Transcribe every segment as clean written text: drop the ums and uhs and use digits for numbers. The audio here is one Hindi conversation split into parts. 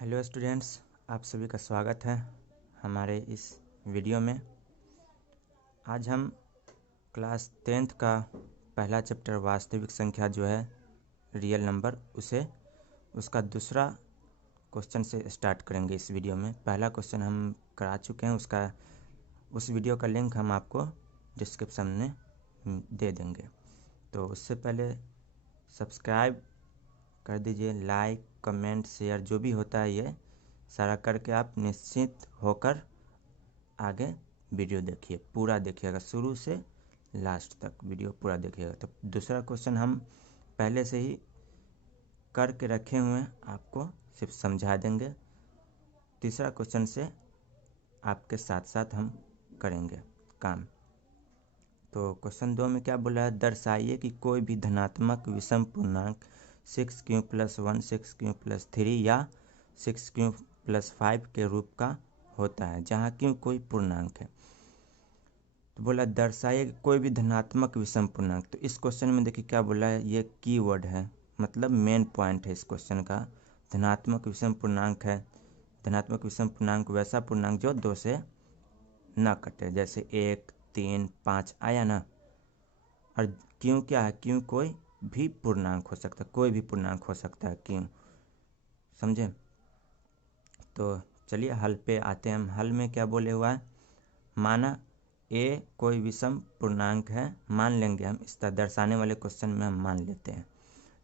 हेलो स्टूडेंट्स, आप सभी का स्वागत है हमारे इस वीडियो में। आज हम क्लास 10th का पहला चैप्टर वास्तविक संख्या जो है रियल नंबर उसका दूसरा क्वेश्चन से स्टार्ट करेंगे इस वीडियो में। पहला क्वेश्चन हम करा चुके हैं, उस वीडियो का लिंक हम आपको डिस्क्रिप्शन में दे देंगे। तो उससे पहले सब्सक्राइब कर दीजिए, लाइक कमेंट शेयर जो भी होता है ये सारा करके आप निश्चित होकर आगे वीडियो देखिए, पूरा देखिएगा, शुरू से लास्ट तक वीडियो पूरा देखिएगा। तो दूसरा क्वेश्चन हम पहले से ही करके रखे हुए हैं, आपको सिर्फ समझा देंगे। तीसरा क्वेश्चन से आपके साथ साथ हम करेंगे काम। तो क्वेश्चन 2 में क्या बोला है, दर्शाइए कि कोई भी धनात्मक विषम पूर्णांक 6q+1 6q+3 या 6q+5 के रूप का होता है जहाँ q कोई पूर्णांक है। तो बोला दर्शाइए कि कोई भी धनात्मक विषम पूर्णांक। तो इस क्वेश्चन में देखिए क्या बोला है, ये कीवर्ड है, मतलब मेन पॉइंट है इस क्वेश्चन का। धनात्मक विषम पूर्णांक है। धनात्मक विषम पूर्णांक वैसा पूर्णांक जो 2 से न कटे, जैसे 1 3 5 आया ना। और क्यों क्या है, क्यों कोई भी पूर्णांक हो सकता है, कोई भी पूर्णांक हो सकता है क्यों, समझे। तो चलिए हल पे आते हैं हम। हल में क्या बोले हुआ है, माना ए कोई विषम पूर्णांक है, मान लेंगे हम, इस तरह दर्शाने वाले क्वेश्चन में हम मान लेते हैं।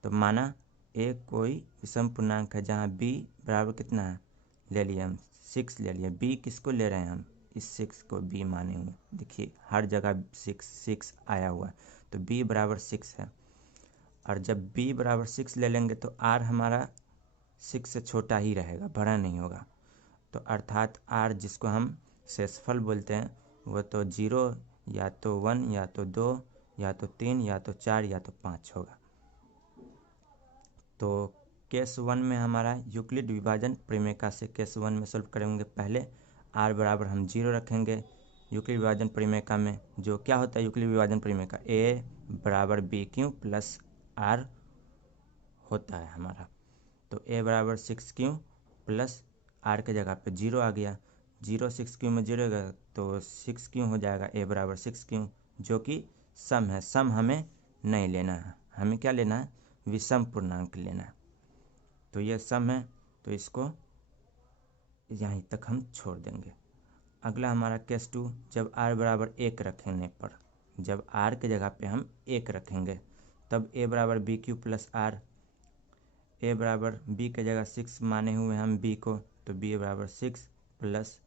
तो माना ए कोई विषम पूर्णांक है जहाँ बी बराबर कितना है, ले लिया हम 6 ले लिया। बी किसको ले रहे हैं हम, इस 6 को बी माने हुए, देखिए हर जगह 6 आया हुआ है, तो बी बराबर 6 है। और जब बी बराबर 6 ले लेंगे तो आर हमारा 6 से छोटा ही रहेगा, बड़ा नहीं होगा। तो अर्थात आर जिसको हम शेषफल बोलते हैं वो तो 0 या तो 1 या तो 2 या तो 3 या तो 4 या तो 5 होगा। तो केस 1 में हमारा यूक्लिड विभाजन परिमेय से केस 1 में सॉल्व करेंगे। पहले आर बराबर हम 0 रखेंगे। यूक्लिड विभाजन परिमेय में जो क्या होता है, यूक्लिड विभाजन परिमेय का ए बराबर बी क्यू प्लस आर होता है हमारा। तो ए बराबर 6q प्लस आर के जगह पे 0 आ गया। 0 6q में 0 गया तो 6q हो जाएगा, ए बराबर 6q, जो कि सम है। सम हमें नहीं लेना है, हमें क्या लेना है, विषम पूर्णांक लेना है। तो ये सम है, तो इसको यहीं तक हम छोड़ देंगे। अगला हमारा केस 2, जब आर बराबर 1 रखने पर, जब आर के जगह पे हम 1 रखेंगे तब ए बराबर बी क्यू प्लस आर। ए बराबर बी के जगह 6 माने हुए हम बी को, तो बी बराबर 6 प्लस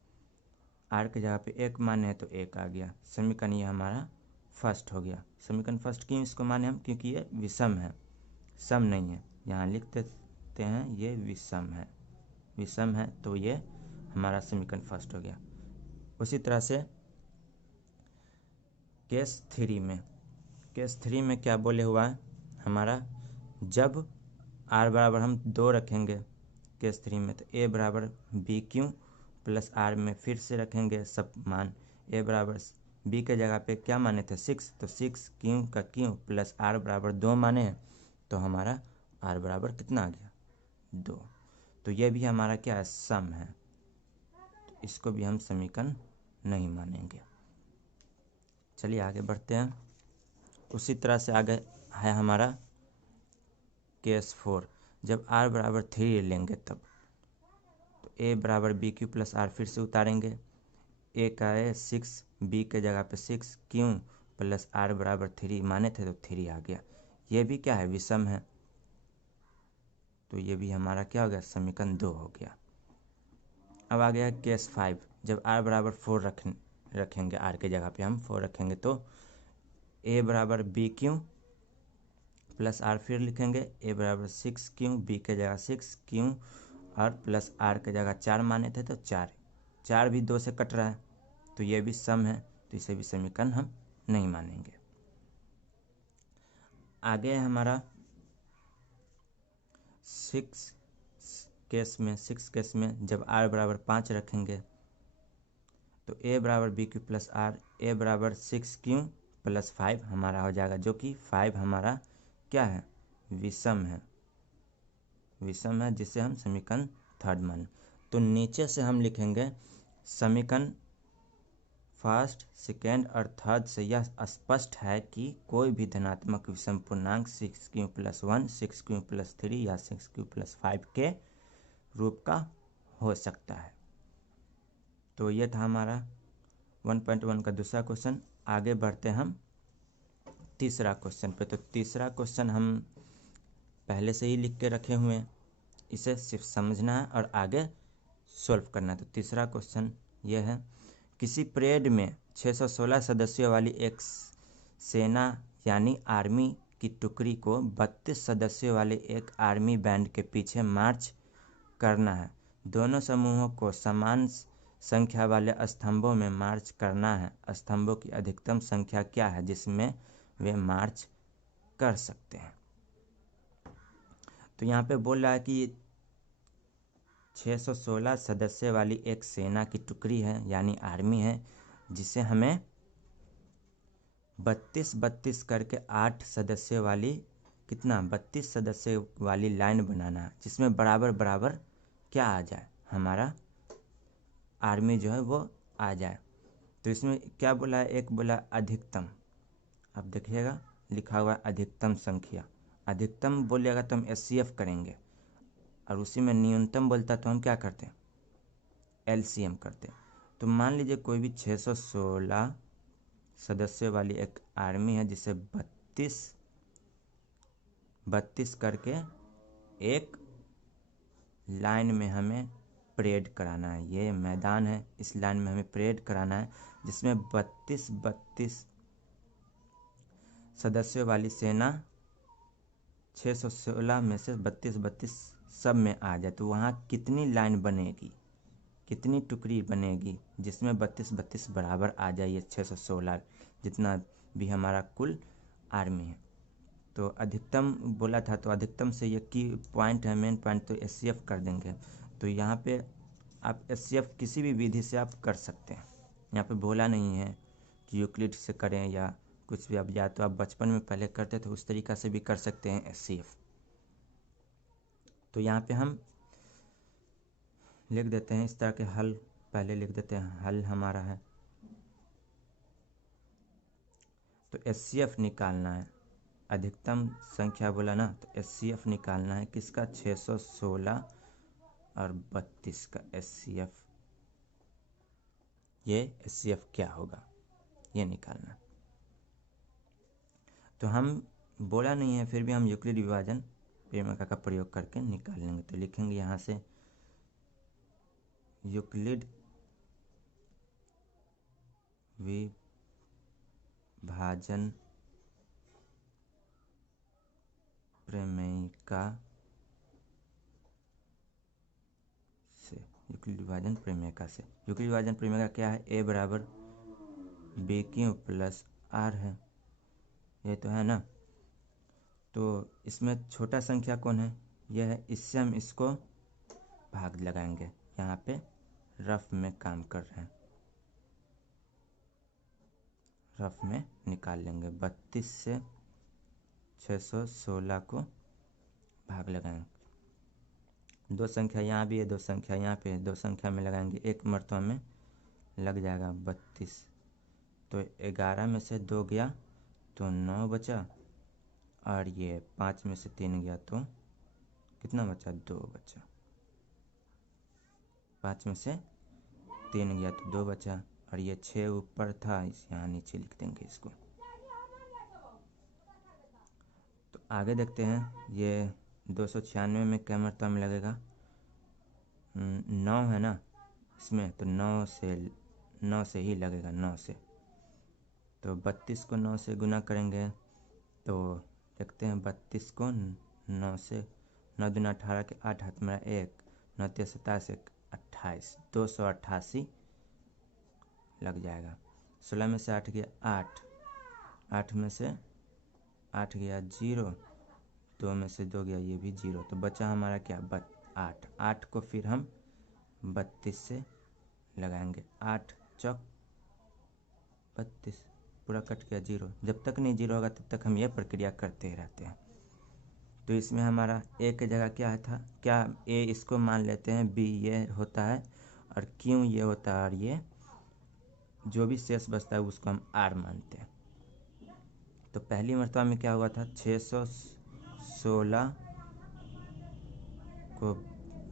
आर के जगह पे 1 माने हैं तो 1 आ गया। समीकरण ये हमारा फर्स्ट हो गया। समीकरण फर्स्ट क्यों इसको माने हम, क्योंकि ये विषम है, सम नहीं है। यहाँ लिख देते हैं ये विषम है, विषम है तो ये हमारा समीकरण फर्स्ट हो गया। उसी तरह से केस 3 में क्या बोले हुआ है हमारा, जब आर बराबर हम 2 रखेंगे केस 3 में, तो ए बराबर बी क्यू प्लस आर में फिर से रखेंगे सब मान। ए बराबर बी के जगह पे क्या माने थे 6, तो 6 क्यू का क्यू प्लस आर बराबर 2 माने हैं, तो हमारा आर बराबर कितना आ गया 2। तो ये भी हमारा क्या है, सम है, तो इसको भी हम समीकरण नहीं मानेंगे। चलिए आगे बढ़ते हैं। उसी तरह से आगे है हमारा केस 4, जब आर बराबर 3 लेंगे तब, तो ए बराबर बी क्यू प्लस आर फिर से उतारेंगे। ए का है 6, बी के जगह पे 6 क्यू प्लस आर बराबर 3 माने थे तो 3 आ गया। ये भी क्या है, विषम है, तो ये भी हमारा क्या हो गया, समीकरण 2 हो गया। अब आ गया केस 5, जब आर बराबर 4 रखेंगे, आर के जगह पे हम 4 रखेंगे, तो ए बराबर बी क्यू प्लस आर फिर लिखेंगे। ए बराबर 6 क्यू, बी के जगह 6 क्यू और प्लस आर के जगह 4 माने थे तो 4 भी 2 से कट रहा है, तो ये भी सम है, तो इसे भी समीकरण हम नहीं मानेंगे। आगे है हमारा 6 केस में जब आर बराबर 5 रखेंगे, तो ए बराबर बी क्यू प्लस आर, ए बराबर 6q प्लस 5 हमारा हो जाएगा, जो कि 5 हमारा क्या है, विषम है, विषम है, जिसे हम समीकरण थर्ड मान। तो नीचे से हम लिखेंगे समीकरण फर्स्ट, सेकेंड और थर्ड से यह स्पष्ट है कि कोई भी धनात्मक विषम पूर्णांक 6q+1, 6q+3 या 6q+5 के रूप का हो सकता है। तो ये था हमारा 1.1 का दूसरा क्वेश्चन। आगे बढ़ते हम तीसरा क्वेश्चन पे। तो तीसरा क्वेश्चन हम पहले से ही लिख के रखे हुए हैं, इसे सिर्फ समझना है और आगे सॉल्व करना है। तो तीसरा क्वेश्चन ये है, किसी परेड में 616 सदस्यों वाली एक सेना यानी आर्मी की टुकड़ी को 32 सदस्यों वाले एक आर्मी बैंड के पीछे मार्च करना है। दोनों समूहों को समान संख्या वाले स्तंभों में मार्च करना है। स्तंभों की अधिकतम संख्या क्या है जिसमें वे मार्च कर सकते हैं? तो यहाँ पे बोल रहा है कि 616 सदस्य वाली एक सेना की टुकड़ी है यानी आर्मी है, जिसे हमें 32 करके 8 सदस्यों वाली 32 सदस्य वाली लाइन बनाना है, जिसमें बराबर बराबर क्या आ जाए, हमारा आर्मी जो है वो आ जाए। तो इसमें क्या बोला है, एक बोला अधिकतम, अब देखिएगा लिखा हुआ है अधिकतम संख्या। अधिकतम बोलिएगा तो हम एचसीएफ करेंगे, और उसी में न्यूनतम बोलता तो हम क्या करते हैं, एलसीएम करते। तो मान लीजिए कोई भी 616 सदस्यों वाली एक आर्मी है, जिसे 32 करके एक लाइन में हमें परेड कराना है। ये मैदान है, इस लाइन में हमें परेड कराना है, जिसमें 32 सदस्यों वाली सेना 616 में से 32 सब में आ जाए। तो वहाँ कितनी लाइन बनेगी, कितनी टुकड़ी बनेगी जिसमें 32 बराबर आ जाए, ये 616 जितना भी हमारा कुल आर्मी है। तो अधिकतम बोला था, तो अधिकतम से ये की पॉइंट है, मेन पॉइंट, तो एचसीएफ कर देंगे। तो यहाँ पे आप एचसीएफ किसी भी विधि से आप कर सकते हैं, यहाँ पे बोला नहीं है कि यूक्लिड से करें या कुछ भी। अब या तो आप बचपन में पहले करते थे उस तरीक़ा से भी कर सकते हैं एचसीएफ। तो यहाँ पे हम लिख देते हैं इस तरह के हल, पहले लिख देते हैं हल हमारा है। तो एचसीएफ निकालना है, अधिकतम संख्या बोला ना, तो एचसीएफ निकालना है किसका, 616 और 32 का एचसीएफ। ये एचसीएफ क्या होगा ये निकालना। तो हम बोला नहीं है, फिर भी हम यूक्लिड विभाजन प्रेमका का प्रयोग करके निकाल लेंगे। तो लिखेंगे यहाँ से यूक्लिड विभाजन प्रमेयिका से, यूक्लिड विभाजन प्रमेयिका से। यूक्लिड विभाजन प्रमेयिका क्या है, ए बराबर बी क्यू प्लस आर है, ये तो है ना। तो इसमें छोटा संख्या कौन है, यह है, इससे हम इसको भाग लगाएंगे। यहाँ पे रफ में काम कर रहे हैं, रफ में निकाल लेंगे। 32 से 616 को भाग लगाएंगे। दो संख्या यहाँ भी है, दो संख्या यहाँ पे है, दो संख्या में लगाएंगे, एक मरतबा में लग जाएगा 32। तो 11 में से 2 गया तो 9 बचा, और ये 5 में से 3 गया तो कितना बचा, 2 बचा। 5 में से 3 गया तो 2 बचा, और ये 6 ऊपर था, इस यहाँ नीचे लिख देंगे इसको। तो आगे देखते हैं, ये 296 में क्या मरतबा में लगेगा, 9 है ना इसमें, तो 9 से ही लगेगा, 9 से। तो 32 को 9 से गुना करेंगे, तो देखते हैं 32 को 9 से, 9 दूना 18 के 8 हाथ मेरा 1, 9 3 27 1 28, 288 लग जाएगा। 16 में से 8 गया 8, 8 में से 8 गया 0, 2 में से 2 गया ये भी 0, तो बचा हमारा क्या, 8। 8 को फिर हम 32 से लगाएंगे, 8 चौक 32, पूरा कट गया 0। जब तक नहीं 0 होगा तब तक हम यह प्रक्रिया करते ही रहते हैं। तो इसमें हमारा ए की जगह क्या था, क्या ए इसको मान लेते हैं, बी ये होता है और क्यू ये होता है, और ये जो भी शेष बचता है उसको हम आर मानते हैं। तो पहली मर्तबा में क्या हुआ था, 616 को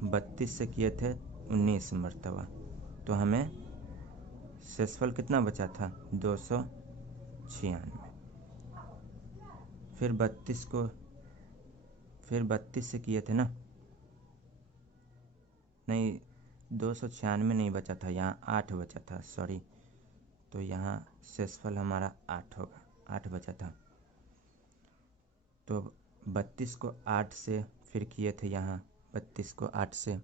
32 से किए थे 19 मर्तबा, तो हमें शेषफल कितना बचा था, 296। फिर 32 से किए थे ना, नहीं 296 नहीं बचा था, यहाँ 8 बचा था, सॉरी। तो यहाँ शेषफल हमारा 8 होगा, 8 बचा था। तो 32 को 8 से फिर किए थे यहाँ, 32 को 8 से,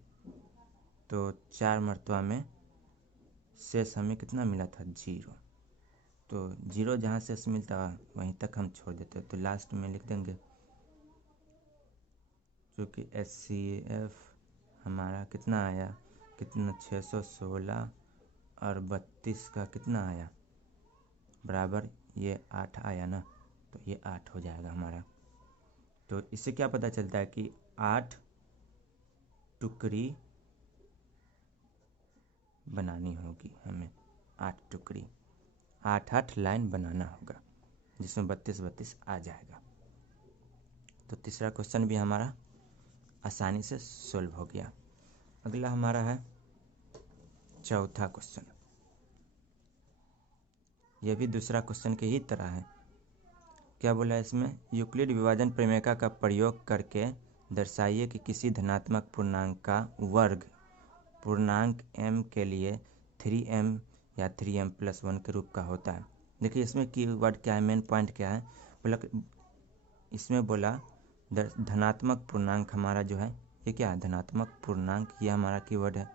तो 4 मरतबा में शेष हमें कितना मिला था, 0। तो 0 जहाँ शेष मिलता है वहीं तक हम छोड़ देते, तो लास्ट में लिख देंगे क्योंकि HCF हमारा कितना आया, कितना 616 और 32 का कितना आया, बराबर ये 8 आया ना, तो ये 8 हो जाएगा हमारा। तो इससे क्या पता चलता है कि 8 टुकड़ी बनानी होगी हमें, 8 टुकड़ी, 8 लाइन बनाना होगा, जिसमें 32 आ जाएगा। तो तीसरा क्वेश्चन भी हमारा आसानी से सोल्व हो गया। अगला हमारा है चौथा क्वेश्चन। यह भी दूसरा क्वेश्चन के ही तरह है। क्या बोला है इसमें, यूक्लिड विभाजन प्रमेय का प्रयोग करके दर्शाइए कि किसी धनात्मक पूर्णांक का वर्ग पूर्णांक m के लिए 3m या 3m+1 के रूप का होता है। देखिए इसमें कीवर्ड क्या है, मेन पॉइंट क्या है, बोला इसमें बोला धनात्मक पूर्णांक हमारा जो है ये क्या है, धनात्मक पूर्णांक, ये हमारा कीवर्ड है।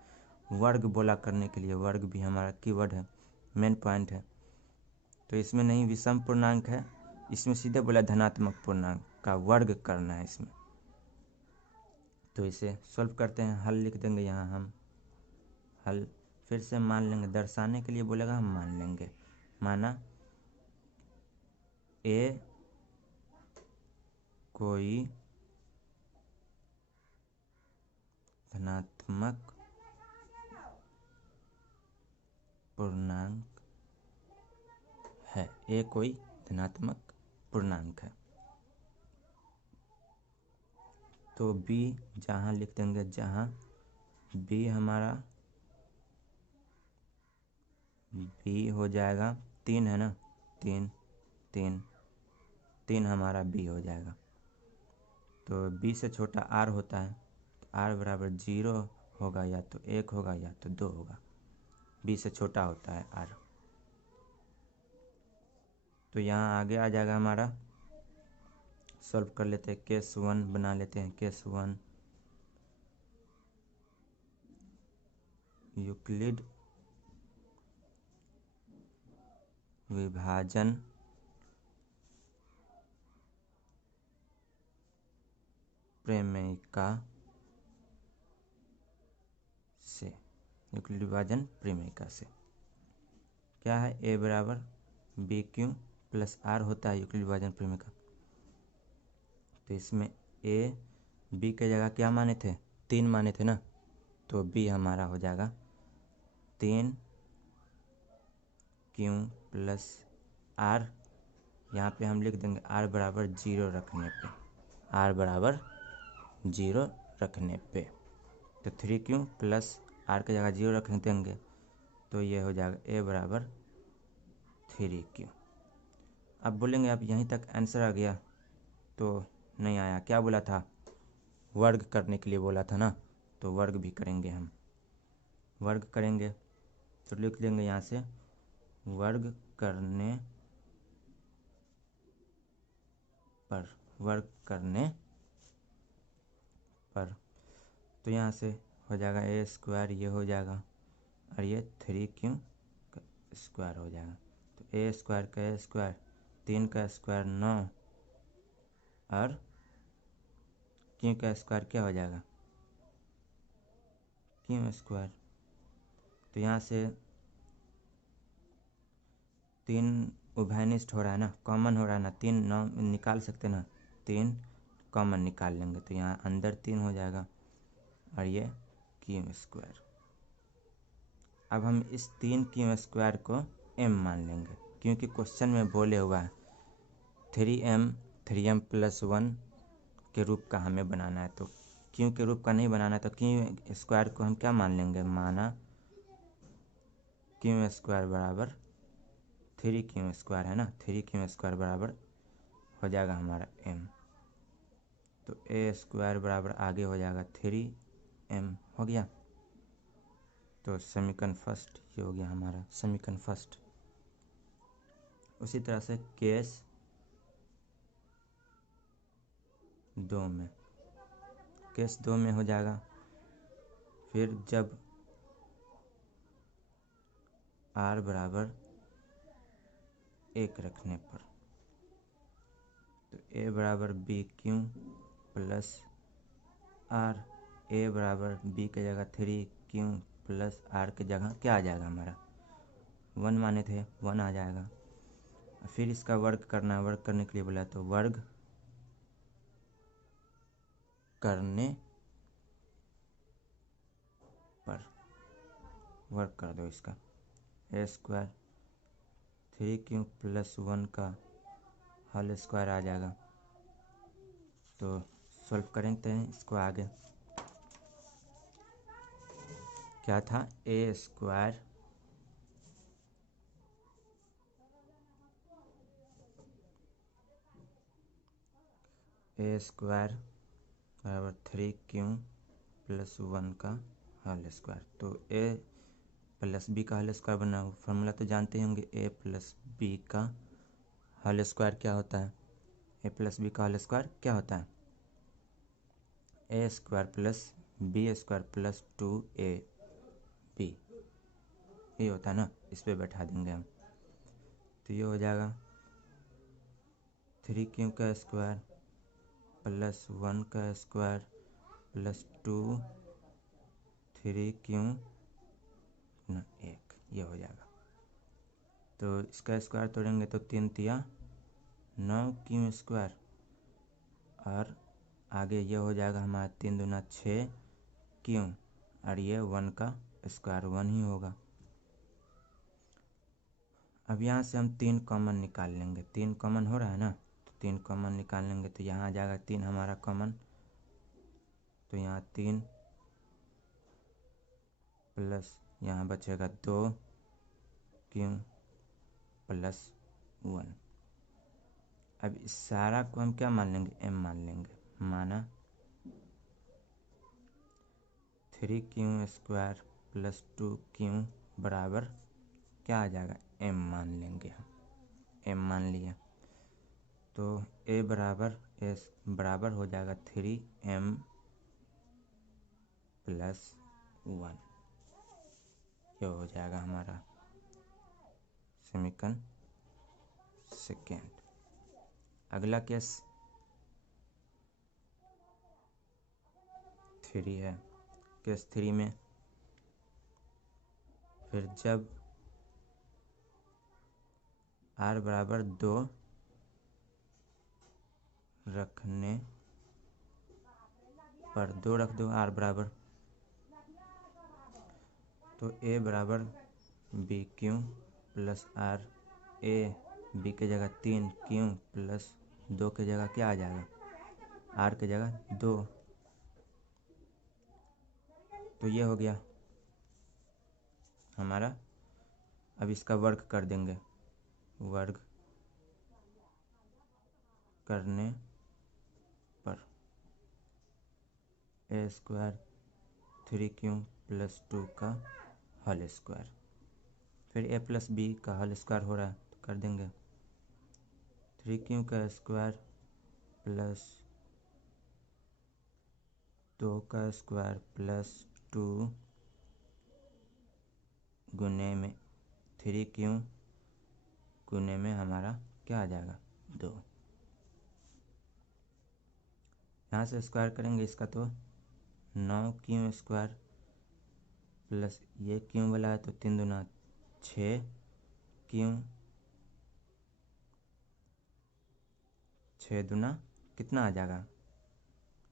वर्ग बोला करने के लिए, वर्ग भी हमारा कीवर्ड है, मेन पॉइंट है। तो इसमें नहीं विषम पूर्णांक है, इसमें सीधे बोला धनात्मक पूर्णांक का वर्ग करना है इसमें। तो इसे सॉल्व करते हैं, हल लिख देंगे यहाँ हम, हल फिर से मान लेंगे, दर्शाने के लिए बोलेगा हम मान लेंगे। माना ए कोई धनात्मक पूर्णांक है, ए कोई धनात्मक पूर्णांक है। तो बी जहाँ लिख देंगे, जहाँ बी हमारा बी हो जाएगा 3 है ना, 3 हमारा बी हो जाएगा। तो बी से छोटा आर होता है, तो आर बराबर 0 होगा, या तो 1 होगा या तो 2 होगा, बी से छोटा होता है आर। तो यहाँ आगे आ जाएगा हमारा, सॉल्व कर लेते हैं, केस 1 बना लेते हैं। केस 1, यूक्लिड विभाजन प्रमेयिका से, यूक्लिड विभाजन प्रमेयिका से क्या है, ए बराबर बी क्यू प्लस आर होता है यूक्लिड विभाजन प्रमेयिका। तो इसमें ए बी के जगह क्या माने थे, 3 माने थे ना, तो बी हमारा हो जाएगा 3 क्यू प्लस आर, यहाँ पे हम लिख देंगे आर बराबर 0 रखने पे, आर बराबर 0 रखने पे। तो 3 क्यू प्लस आर के जगह 0 रख देंगे, तो ये हो जाएगा ए बराबर 3 क्यू। अब बोलेंगे आप यहीं तक आंसर आ गया, तो नहीं आया, क्या बोला था, वर्ग करने के लिए बोला था ना, तो वर्ग भी करेंगे हम, वर्ग करेंगे तो लिख देंगे यहाँ से वर्ग करने पर, वर्ग करने पर, तो यहाँ से हो जाएगा ए स्क्वायर, ये हो जाएगा, और ये 3 क्यू स्क्वायर हो जाएगा। तो ए स्क्वायर का ए स्क्वायर, 3 का स्क्वायर 9, और क्यू का स्क्वायर क्या हो जाएगा, क्यू स्क्वायर। तो यहाँ से 3 उभयनिष्ठ हो रहा है ना, कॉमन हो रहा है ना, 3 9 निकाल सकते ना, 3 कॉमन निकाल लेंगे तो यहाँ अंदर 3 हो जाएगा और ये क्यू स्क्वायर। अब हम इस 3 क्यू स्क्वायर को m मान लेंगे क्योंकि क्वेश्चन में बोले हुआ है 3m प्लस 1 के रूप का हमें बनाना है। तो क्यू के रूप का नहीं बनाना है तो क्यू स्क्वायर को हम क्या मान लेंगे, माना क्यू स्क्वायर बराबर 3 क्यू स्क्वायर है ना, 3 क्यू स्क्वायर बराबर हो जाएगा हमारा m। तो a स्क्वायर बराबर आगे हो जाएगा 3m हो गया। तो समीकरण फर्स्ट ये हो गया हमारा समीकरण फर्स्ट। उसी तरह से केस 2 में हो जाएगा फिर जब r बराबर 1 रखने पर तो a बराबर b Q plus r, a बराबर b की जगह 3 क्यू प्लस r की जगह क्या आ जाएगा हमारा 1 माने थे 1 आ जाएगा। फिर इसका वर्ग करना है, वर्ग करने के लिए बोला तो वर्ग करने पर वर्ग कर दो इसका a स्क्वायर 3 क्यू प्लस 1 का होल स्क्वायर आ जाएगा। तो सॉल्व करेंगे इसको आगे क्या था a स्क्वायर बराबर 3 क्यू प्लस 1 का होल स्क्वायर। तो a प्लस बी का होल स्क्वायर बना फॉर्मूला तो जानते होंगे, a प्लस बी का होल स्क्वायर क्या होता है, a प्लस बी का होल स्क्वायर क्या होता है a square plus b square plus 2ab ये होता है ना। इस पे बैठा देंगे हम तो ये हो जाएगा 3 क्यू का स्क्वायर प्लस 1 का स्क्वायर प्लस 2 3 क्यू ना 1 ये हो जाएगा। तो इसका स्क्वायर तोड़ेंगे तो 3 तिया 9 क्यू स्क्वायर और आगे ये हो जाएगा हमारा 3 दूना 6 क्यू और ये 1 का स्क्वायर 1 ही होगा। अब यहाँ से हम 3 कॉमन निकाल लेंगे, 3 कॉमन हो रहा है ना, तो 3 कॉमन निकाल लेंगे तो यहाँ आ जाएगा 3 हमारा कॉमन। तो यहाँ 3 प्लस यहाँ बचेगा 2 क्यू प्लस 1। अब इस सारा को हम क्या मान लेंगे, m मान लेंगे, माना 3 क्यू स्क्वायर प्लस 2 क्यू बराबर क्या आ जाएगा m मान लेंगे हम, m मान लिया। तो a बराबर हो जाएगा 3m प्लस 1 ये हो जाएगा हमारा समीकरण सेकेंड। अगला केस 3 है। केस 3 में फिर जब r बराबर 2 रखने पर 2 रख दो r बराबर तो a बराबर b Q plus r, a b की जगह 3 क्यू प्लस 2 की जगह क्या आ जाएगा r की जगह 2। तो ये हो गया हमारा। अब इसका वर्ग कर देंगे, वर्ग करने पर a स्क्वायर 3 क्यू प्लस 2 का होल स्क्वायर फिर a प्लस बी का होल स्क्वायर हो रहा है तो कर देंगे 3 क्यू का स्क्वायर प्लस 2 का स्क्वायर प्लस 2 गुने में 3 क्यू गुने में हमारा क्या आ जाएगा 2। यहाँ से स्क्वायर करेंगे इसका तो 9 क्यू स्क्वायर प्लस ये क्यू वाला है तो 3 दूना 6 क्यू 6 दूना कितना आ जाएगा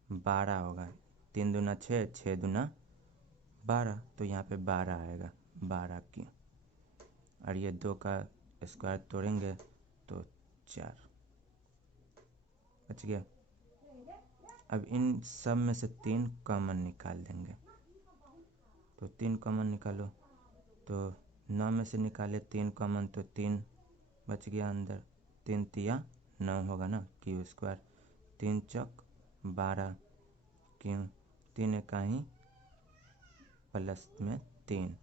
12 होगा। 3 दूना 6, 6 दूना 12, तो यहाँ पे 12 आएगा, 12 क्यों। और ये 2 का स्क्वायर तोड़ेंगे तो 4 बच गया। अब इन सब में से 3 कॉमन निकाल देंगे, तो 3 कॉमन निकालो, तो 9 में से निकाले 3 कॉमन तो 3 बच गया अंदर। 3 तिया 9 होगा ना, क्यू स्क्वायर। 3 चौक 12 क्यों, 3 इकाई प्लस में 3,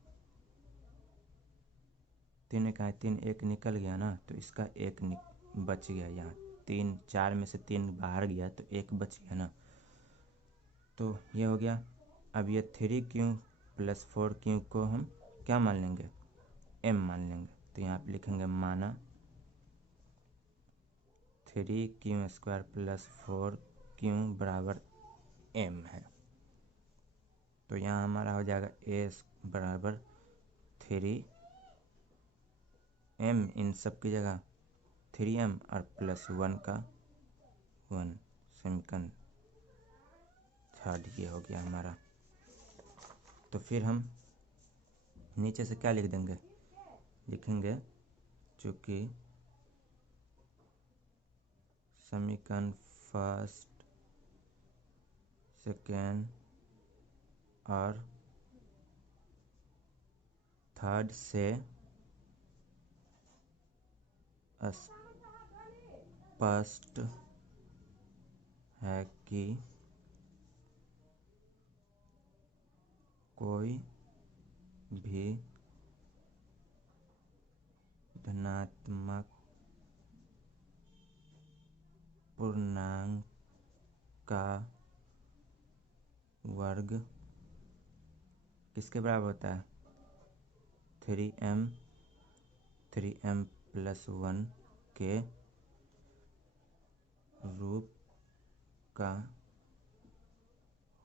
3 इकाई 3 एक निकल गया ना, तो इसका एक बच गया यहाँ। 3 4 में से 3 बाहर गया तो एक बच गया ना, तो ये हो गया। अब ये 3 क्यू प्लस 4 क्यू को हम क्या मान लेंगे, m मान लेंगे। तो यहाँ पे लिखेंगे माना 3 क्यू स्क्वायर प्लस 4 क्यू बराबर m है। तो यहाँ हमारा हो जाएगा a बराबर 3m, इन सब की जगह 3m और प्लस 1 का 1 सेमीकन थर्ड, ये हो गया हमारा। तो फिर हम नीचे से क्या लिख देंगे, लिखेंगे चूँकि समीकरण फर्स्ट, सेकेंड और थर्ड से स्पष्ट है कि कोई भी धनात्मक पूर्णांक का वर्ग किसके बराबर होता है, 3m प्लस 1 के रूप का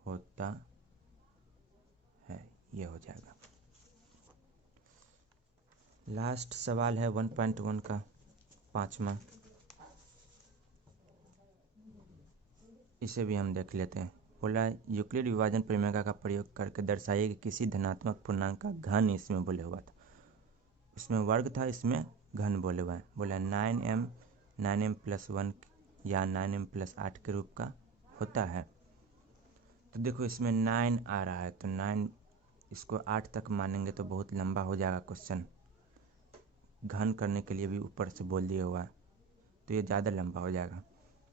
होता है, ये हो जाएगा। लास्ट सवाल है 1.1 का 5वां, इसे भी हम देख लेते हैं। बोला यूक्लिड विभाजन प्रमेय का प्रयोग करके दर्शाइए कि किसी धनात्मक पूर्णांक का घन इसमें बोले हुआ था, इसमें वर्ग था, इसमें घन बोले हुआ है। बोला 9m प्लस 1 या 9m प्लस 8 के रूप का होता है। तो देखो इसमें 9 आ रहा है, तो 9 इसको 8 तक मानेंगे तो बहुत लंबा हो जाएगा क्वेश्चन। घन करने के लिए भी ऊपर से बोल दिया हुआ है, तो ये ज़्यादा लंबा हो जाएगा।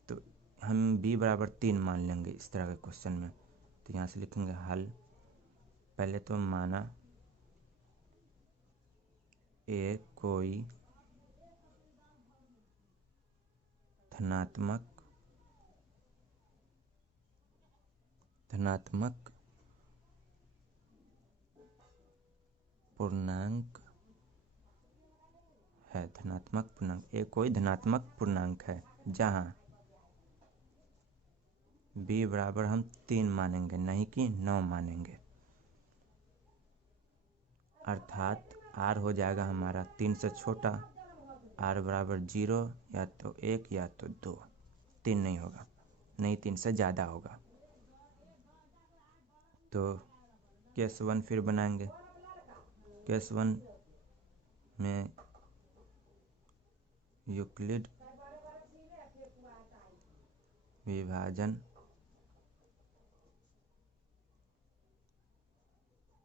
तो हम b बराबर 3 मान लेंगे इस तरह के क्वेश्चन में। तो यहाँ से लिखेंगे हल। पहले तो माना a कोई धनात्मक पूर्णांक है, धनात्मक पूर्णांक, a कोई धनात्मक पूर्णांक है जहाँ b बराबर हम 3 मानेंगे, नहीं कि 9 मानेंगे। अर्थात r हो जाएगा हमारा 3 से छोटा, r बराबर 0 या तो 1 या तो 2, 3 नहीं होगा, नहीं 3 से ज़्यादा होगा। तो केस 1 फिर बनाएंगे। केस 1 में यूक्लिड विभाजन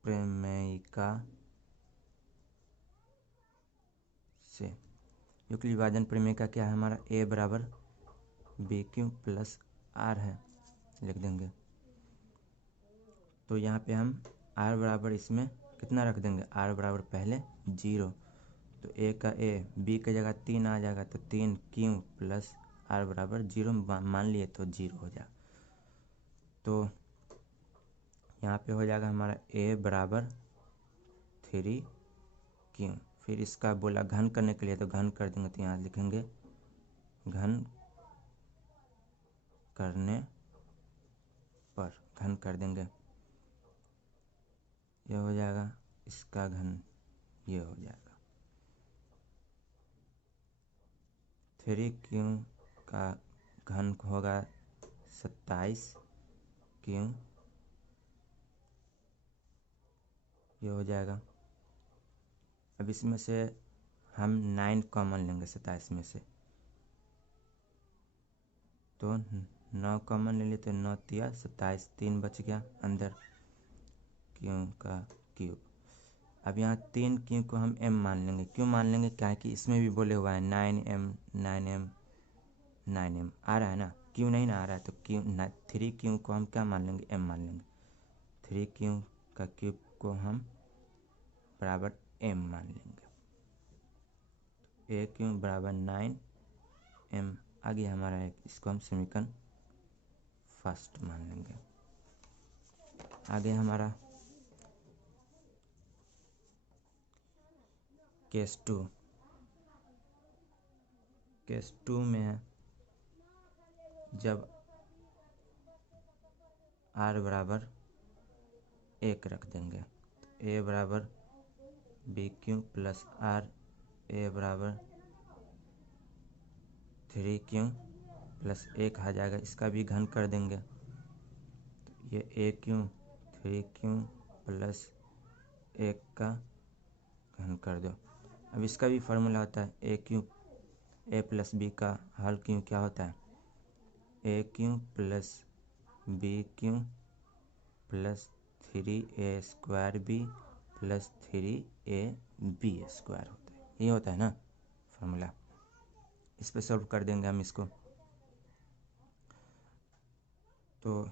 प्रमेयिका से, यूक्लिड विभाजन प्रमेयिका क्या है हमारा, a बराबर bq प्लस r है, लिख देंगे। तो यहाँ पे हम r बराबर इसमें कितना रख देंगे, r बराबर पहले 0, तो a का a, b की जगह 3 आ जाएगा, तो 3q प्लस r बराबर 0 मान लिए तो 0 हो जाएगा। तो यहाँ पे हो जाएगा हमारा a बराबर 3q। फिर इसका बोला घन करने के लिए, तो घन कर देंगे, तो यहाँ लिखेंगे घन करने पर, घन कर देंगे, ये हो जाएगा, इसका घन ये हो जाएगा। 3q का घन होगा 27, क्यू, ये हो जाएगा। अब इसमें से हम 9 कॉमन लेंगे 27 में से, तो 9 कॉमन ले लिए तो 9 तिया 27, 3 बच गया अंदर, क्यू का क्यूब। अब यहाँ 3 क्यू को हम m मान लेंगे। क्यों मान लेंगे? क्या है कि इसमें भी बोले हुआ है 9m 9m 9m आ रहा है ना, क्यू नहीं ना आ रहा है, तो क्यू 3 क्यू को हम क्या मान लेंगे? m मान लेंगे। 3 क्यू का क्यूब को हम बराबर m मान लेंगे। a क्यू बराबर 9m आ गया हमारा एक, इसको हम समीकरण फर्स्ट मान लेंगे। आगे हमारा केस 2। केस 2 में है जब r बराबर 1 रख देंगे, तो a बराबर बी क्यू प्लस आर, ए बराबर 3 क्यू प्लस 1 आ जाएगा, इसका भी घन कर देंगे, तो ये ए क्यू 3 क्यू प्लस 1 का घन कर दो। अब इसका भी फार्मूला होता है a cube, a plus b का हल क्यू क्या होता है? A cube plus b Q plus 3a² b plus 3ab² होता है, ये होता है ना फार्मूला। इस पे सॉल्व कर देंगे हम इसको, तो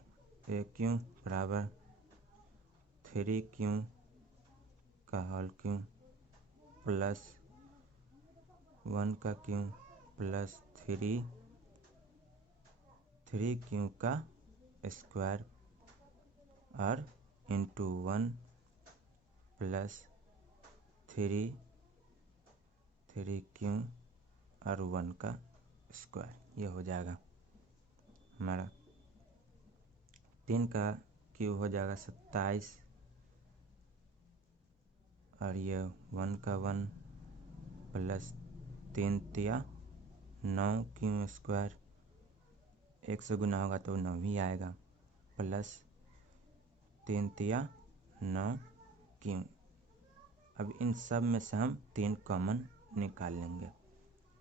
ए क्यू बराबर 3 क्यू का होल क्यू प्लस 1 का क्यू प्लस 3 क्यू का स्क्वायर और इंटू 1 प्लस 3 क्यू और 1 का स्क्वायर, ये हो जाएगा हमारा। 3 का क्यू हो जाएगा 27 और ये 1 का 1 प्लस 3 तिया 9 क्यू स्क्वायर, 1 से गुना होगा तो 9 ही आएगा, प्लस 3 तिया 9 क्यू। अब इन सब में से हम 3 कॉमन निकाल लेंगे,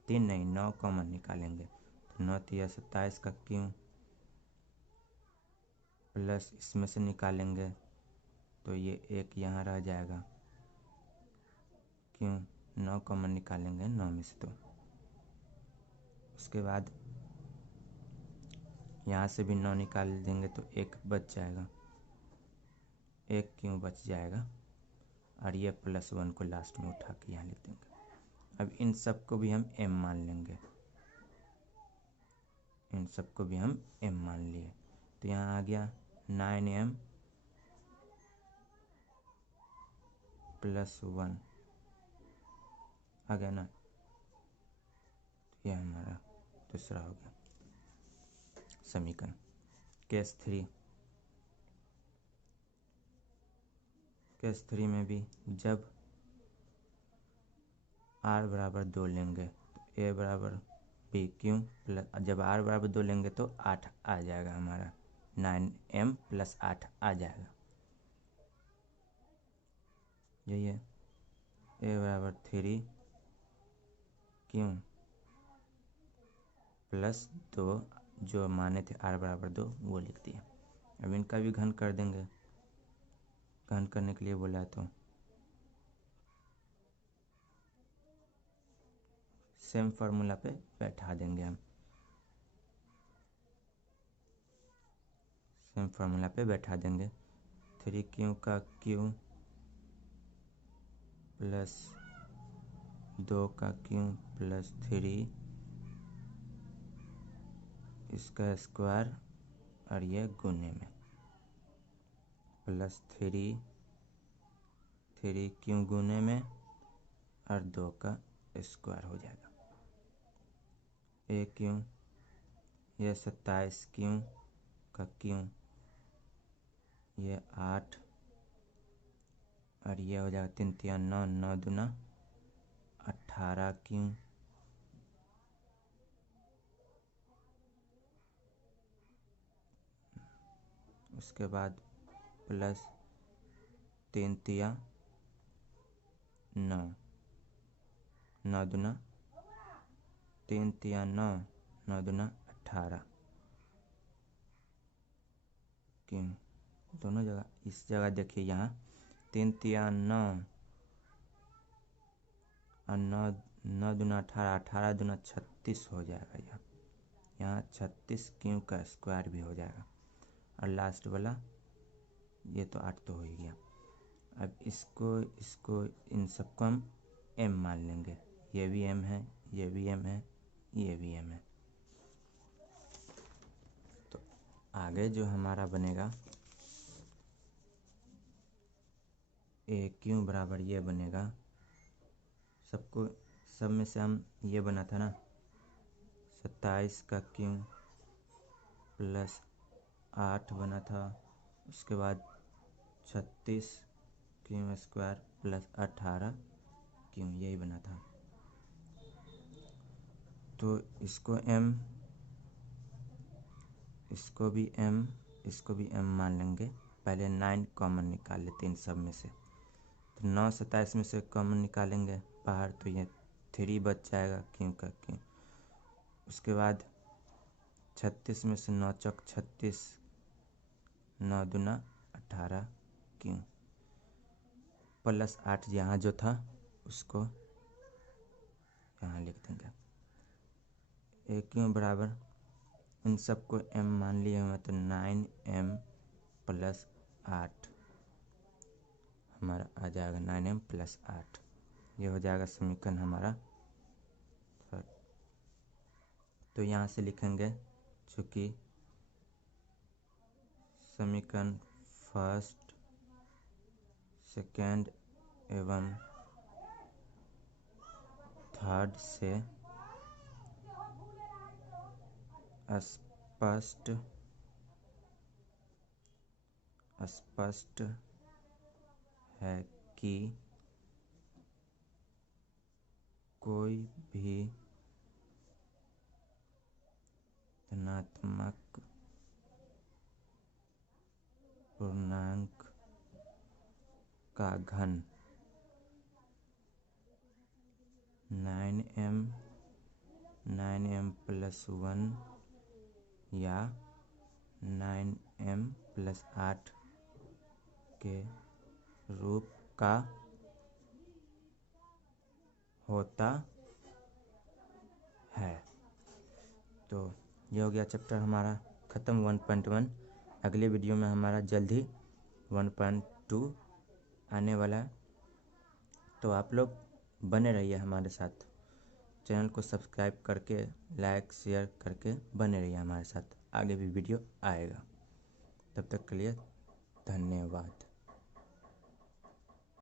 3 नहीं 9 कॉमन निकालेंगे, तो 9 तिया 27 का क्यू प्लस इसमें से निकालेंगे तो ये एक यहाँ रह जाएगा, क्यों 9 कॉमन निकालेंगे 9 में से, तो उसके बाद यहाँ से भी 9 निकाल देंगे तो 1 बच जाएगा, 1 क्यों बच जाएगा, और ये प्लस 1 को लास्ट में उठा के यहाँ लिख देंगे। अब इन सब को भी हम m मान लेंगे, इन सब को भी हम m मान लिए, तो यहाँ आ गया 9m प्लस 1 आ गया ना, ये हमारा दूसरा हो गया समीकरण। केस 3, केस 3 में भी जब r बराबर 2 लेंगे तो a बराबर बी क्यू प्लस, जब r बराबर 2 लेंगे तो 8 आ जाएगा हमारा, 9m प्लस 8 आ जाएगा, यही है। a बराबर 3 क्यू प्लस 2, जो माने थे r बराबर 2 वो लिख दिया। अब इनका भी घन कर देंगे, घन करने के लिए बोला तो सेम फार्मूला पे बैठा देंगे हम, सेम फार्मूला पे बैठा देंगे। 3 क्यू का क्यू प्लस 2 का क्यू प्लस 3 इसका स्क्वायर और ये गुने में प्लस 3 क्यू गुने में और 2 का स्क्वायर हो जाएगा। ए क्यू, ये 27 क्यू का क्यू, ये 8 और ये हो जाएगा 3 तिया 9, 9 दूना 18 क्यू उसके बाद प्लस 3 तिया 9, 9 दूना 3 तिया 9, 9 दूना 18। क्यों दोनों जगह, इस जगह देखिए यहाँ 3 तिया 9 और 9 दूना 18, 18 दूना 36 हो जाएगा। यहाँ 36 क्यों का स्क्वायर भी हो जाएगा। और लास्ट वाला ये तो 8 तो हो ही गया। अब इसको इन सबको हम m मान लेंगे। ये भी m है, ये भी m है, ये भी m है। तो आगे जो हमारा बनेगा ए क्यों बराबर ये बनेगा। सब में से हम ये बना था ना 27 का क्यों प्लस 8 बना था। उसके बाद 36 क्यों स्क्वायर प्लस 18 क्यों, यही बना था। तो इसको m, इसको भी m, इसको भी m मान लेंगे। पहले 9 कॉमन निकाल लेते हैं इन सब में से। तो 9 27 में से कॉमन निकालेंगे बाहर, तो ये 3 बच जाएगा क्यों का क्यों। उसके बाद 36 में से 9 चौक 36, 9 दूना 18 क्यों प्लस 8 यहाँ जो था उसको यहाँ लिख देंगे। ए क्यों बराबर इन सबको m मान लिए हुए तो 9m प्लस 8 हमारा आ जाएगा। 9m प्लस 8 ये हो जाएगा समीकरण हमारा। तो यहाँ से लिखेंगे चूँकि समीकरण फर्स्ट, सेकेंड एवं थर्ड से स्पष्ट है कि कोई भी धनात्मक पूर्णांक का घन 9m प्लस 1 या 9m प्लस 8 के रूप का होता है। तो ये हो गया चैप्टर हमारा ख़त्म 1.1। अगले वीडियो में हमारा जल्द ही 1.2 आने वाला है। तो आप लोग बने रहिए हमारे साथ, चैनल को सब्सक्राइब करके लाइक शेयर करके बने रहिए हमारे साथ। आगे भी वीडियो आएगा। तब तक के लिए धन्यवाद।